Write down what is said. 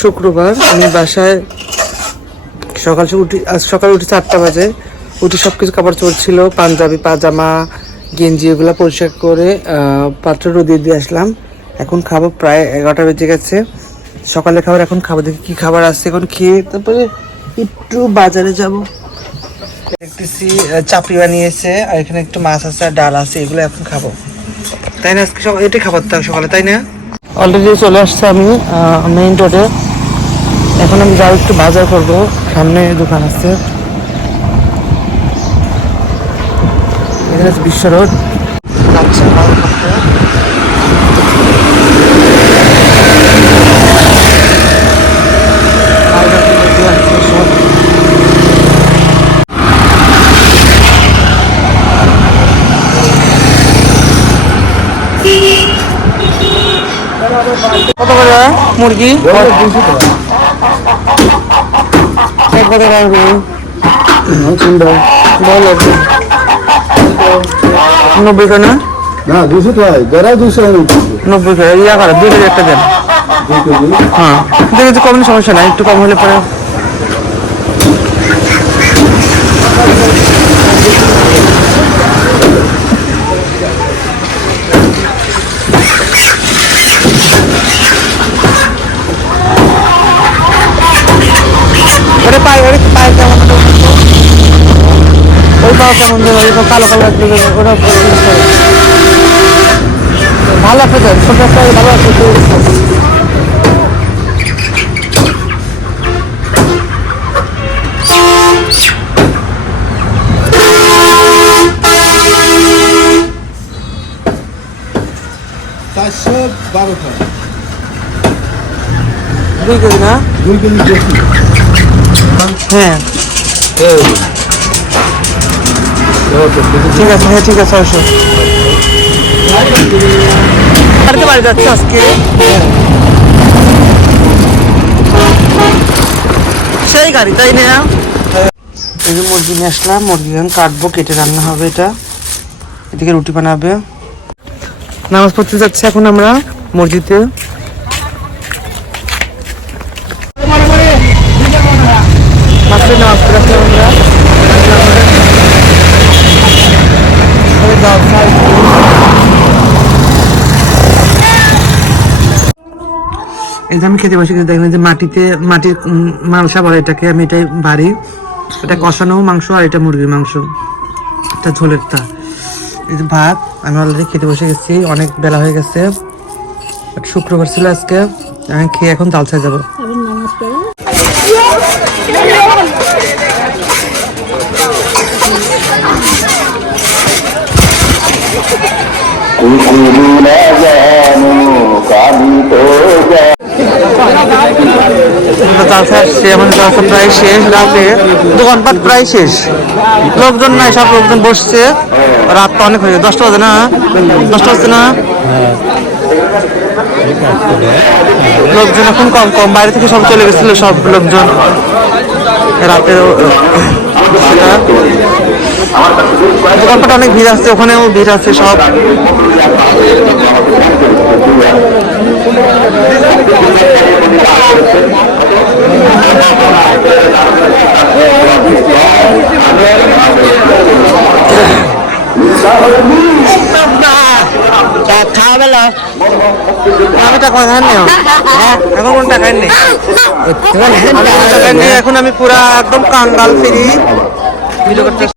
শুক্রবার আমি বাসায় সকালে উঠি, আজ সকালে উঠি 4টা বাজে। উঠে সব কিছু কাপড় চোপড় ছিল, পাঞ্জাবি পাজামা গেঞ্জি এগুলো পরিষ্কার করে পাত্র রোদে দিয়ে আসলাম। এখন খাবো, প্রায় 11টা বেজে গেছে। সকালে খাবার এখন খাবো, দেখি কি খাবার আছে এখন খেয়ে তারপরে একটু বাজারে যাব। দেখতেছি চাপড়ি বানিয়েছে আর এখানে একটু মাছ আছে আর ডাল আছে, এগুলো এখন খাবো, তাই না? আজকে এটাই খাবার তো সকালে, তাই না? অলরেডি চলে আসছে আমি মেইন রোডে। এখন আমি যাও একটু বাজার করবো, সামনে দোকান আছে, এখানে বিশ্ব রোড যাচ্ছে বাজার করতে। কত করে মুরগি? কত রাখবি? বলো 90 টাকা না 200 টাকা যারা 200 90 টাকা ইয়া করে 2 কেজি একটা দেন। হ্যাঁ 2 কেজি কম সমস্যা নাই, একটু কম হলে পরে। ওরে পাই কেমন ওই পাও কেমন দেবে? কালো কালো ওরা ভালো আছে, ছোট একটা ভালো আছে। দুই কেজি না? 2 কেজি বেশি। হ্যাঁ ঠিক আছে, হ্যাঁ ঠিক আছে, অবশ্যই বাড়িতে বাড়ি যাচ্ছে আজকে। সেই গাড়ি, তাই না? এই যে মুরগি নিয়ে আসলাম, মুরগি কাটবো, কেটে রান্না হবে, এটা এদিকে রুটি বানাবে। নামাজ পড়তে যাচ্ছে এখন আমরা মসজিদে। মাত্র নামাজ পড়ে আসলাম আমরা। এই যে আমি খেতে বসে গেছি, দেখবেন যে মাটির মাংসা বলে এটাকে, আমি এটাই বাড়ি। এটা কষানো মাংস আর এটা মুরগির মাংস, এটা ঝোলেরটা। এই যে ভাত, আমি অলরেডি খেতে বসে গেছি, অনেক বেলা হয়ে গেছে। শুক্রবার ছিল আজকে, আমি খেয়ে এখন তালসায় যাবো। প্রায় শেষ, রাতে দোকানপাট প্রায় শেষ, লোকজন নাই, সব লোকজন বসছে। রাত তো অনেক হয়ে গেছে, 10টা বাজে না? 10টা বাজছে না? লোকজন এখন কম, বাইরে থেকে সব চলে গেছিল সব লোকজন রাতে। দোকানপাট অনেক ভিড় আছে, ওখানেও ভিড় আছে সব। আমি টাকা নেই এখন, কোন টাকা নেই এখন, আমি পুরা একদম কাঙ্গাল ফ্রি ভিডিও করতে।